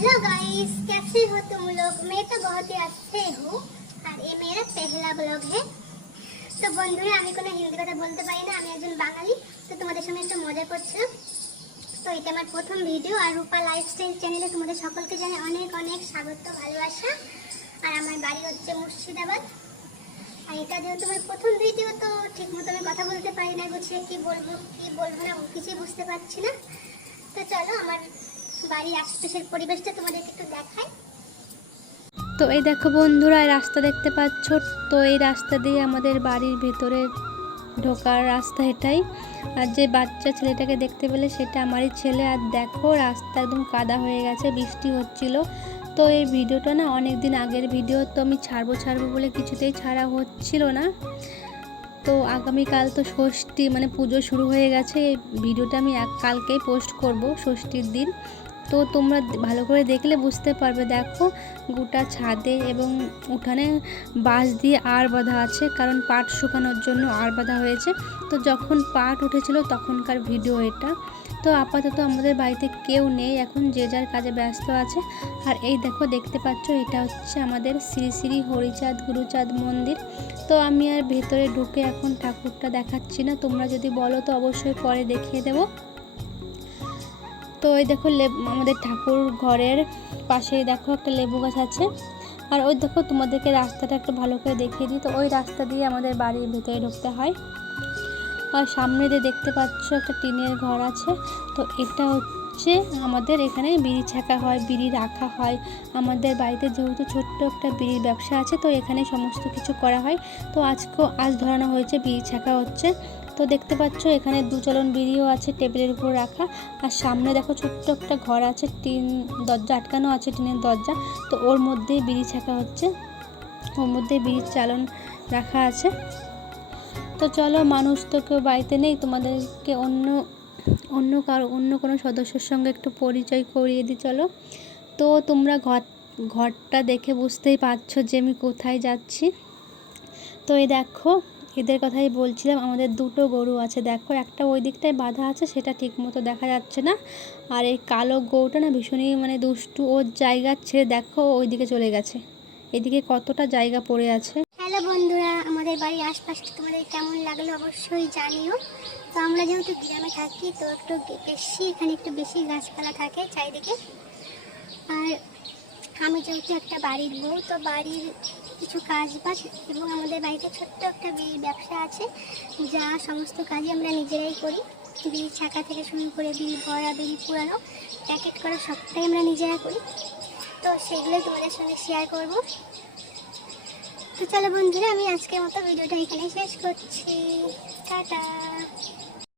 Hello guys, कैसे हो तुम लोग। मैं तो बहुत ही अच्छे हूँ और ये मेरा पहला ब्लॉग है। তো বন্ধুরা, আমি কোনো হিন্দি কথা বলতে পারি না, আমি একজন বাঙালি। তো তোমাদের সঙ্গে একটু মজা করছিলাম। তো এটা আমার প্রথম ভিডিও আর রূপা লাইফস্টাইল চ্যানেলে তোমাদের সকলকে জানাই অনেক অনেক স্বাগত, ভালোবাসা। আর আমার বাড়ি হচ্ছে মুর্শিদাবাদ। আর এটা যেহেতু আমার প্রথম ভিডিও, তো ঠিকমতো আমি কথা বলতে পারি না, গুছিয়ে কি বলবো কি বলবো না কিছুই বুঝতে পারছি না। তো চলো আমার বাড়ির আশেপাশের পরিবেশটা তোমাদেরকে একটু দেখাই। তো এই দেখো বন্ধুরা, এই রাস্তা দেখতে পাচ্ছ। তো এই রাস্তা দিয়ে আমাদের বাড়ির ভেতরে ঢোকার রাস্তা এটাই। আর যে বাচ্চা ছেলেটাকে দেখতে পেলে সেটা আমারই ছেলে। আর দেখো রাস্তা একদম কাদা হয়ে গেছে, বৃষ্টি হচ্ছিল। তো এই ভিডিওটা না অনেক দিন আগের ভিডিও, তো আমি ছাড়বো বলে কিছুতেই ছাড়া হচ্ছিল না। তো আগামীকাল তো ষষ্ঠী, মানে পুজো শুরু হয়ে গেছে। এই ভিডিওটা আমি কালকেই পোস্ট করব, ষষ্ঠীর দিন। তো তোমরা ভালো করে দেখলে বুঝতে পারবে। দেখো গোটা ছাদে এবং উঠানে বাঁশ দিয়ে আড় বাঁধা আছে, কারণ পাট শুকানোর জন্য আড় বাঁধা হয়েছে। তো যখন পাট উঠেছিল তখনকার ভিডিও এটা। তো আপাতত আমাদের বাড়িতে কেউ নেই, এখন যে যার কাজে ব্যস্ত আছে। আর এই দেখো দেখতে পাচ্ছ, এটা হচ্ছে আমাদের শ্রী শ্রী হরিচাঁদ গুরুচাঁদ মন্দির। তো আমি আর ভেতরে ঢুকে এখন ঠাকুরটা দেখাচ্ছি না, তোমরা যদি বলো তো অবশ্যই পরে দেখিয়ে দেবো। তো এই দেখো আমাদের ঠাকুর ঘরের পাশে দেখো একটা লেবু গাছ আছে। আর ওই দেখো তোমাদেরকে রাস্তাটা একটু ভালো করে দেখিয়ে দিই। তো ওই রাস্তা দিয়ে আমাদের বাড়ির ভেতরে ঢুকতে হয়। আর সামনে দিয়ে দেখতে পাচ্ছ একটা টিনের ঘর আছে। তো এটা হচ্ছে আমাদের এখানে বিড়ি ছাকা হয়, বিড়ি রাখা হয়। আমাদের বাড়িতে যেহেতু ছোট্ট একটা বিড়ির ব্যবসা আছে, তো এখানে সমস্ত কিছু করা হয়। তো আজ ধরানো হয়েছে, বিড়ি ছাকা হচ্ছে। তো দেখতে পাচ্ছ এখানে 2 চলন বিড়িও আছে টেবিলের উপর রাখা। আর সামনে দেখো ছোট্ট একটা ঘর আছে, টিন দরজা আটকানো আছে, টিনের দরজা। তো ওর মধ্যেই বিড়ি ছাকা হচ্ছে, ওর মধ্যে বিড়ির চালন রাখা আছে। তো চলো, মানুষ তো কেউ বাড়িতে নেই, তোমাদেরকে অন্য কোনো সদস্যের সঙ্গে একটু পরিচয় করিয়ে দিই চলো। তো তোমরা ঘরটা দেখে বুঝতেই পারছো যে আমি কোথায় যাচ্ছি। তো এই দেখো, এদের কথাই বলছিলাম। আমাদের 2টো গরু আছে, দেখো একটা ওই দিকটায় বাঁধা আছে, সেটা ঠিক মতো দেখা যাচ্ছে না। আর এই কালো গরুটা না ভীষণই মানে দুষ্টু, ওর জায়গা ছেড়ে দেখো ওইদিকে চলে গেছে। এদিকে কতটা জায়গা পড়ে আছে। হ্যালো বন্ধুরা, আমাদের বাড়ির আশপাশটা তোমাদের কেমন লাগলো অবশ্যই জানিও। তো আমরা যেহেতু গ্রামে থাকি, তো এখানে একটু বেশি গাছপালা থাকে চারিদিকে। আর আমি যেহেতু একটা বাড়ির বউ, তো বাড়ির কিছু কাজ বাজ এবং আমাদের বাড়িতে ছোট্ট একটা বিড়ির ব্যবসা আছে, যা সমস্ত কাজই আমরা নিজেরাই করি। বিড়ি ছাকা থেকে শুরু করে বিড়ি ভরা, বিড়ি পুরানো, প্যাকেট করা, সবটাই আমরা নিজেরা করি। তো সেগুলো তোমাদের সঙ্গে শেয়ার করব। তো চলো বন্ধুরা, আমি আজকের মতো ভিডিওটা এখানে শেষ করছি। টাটা।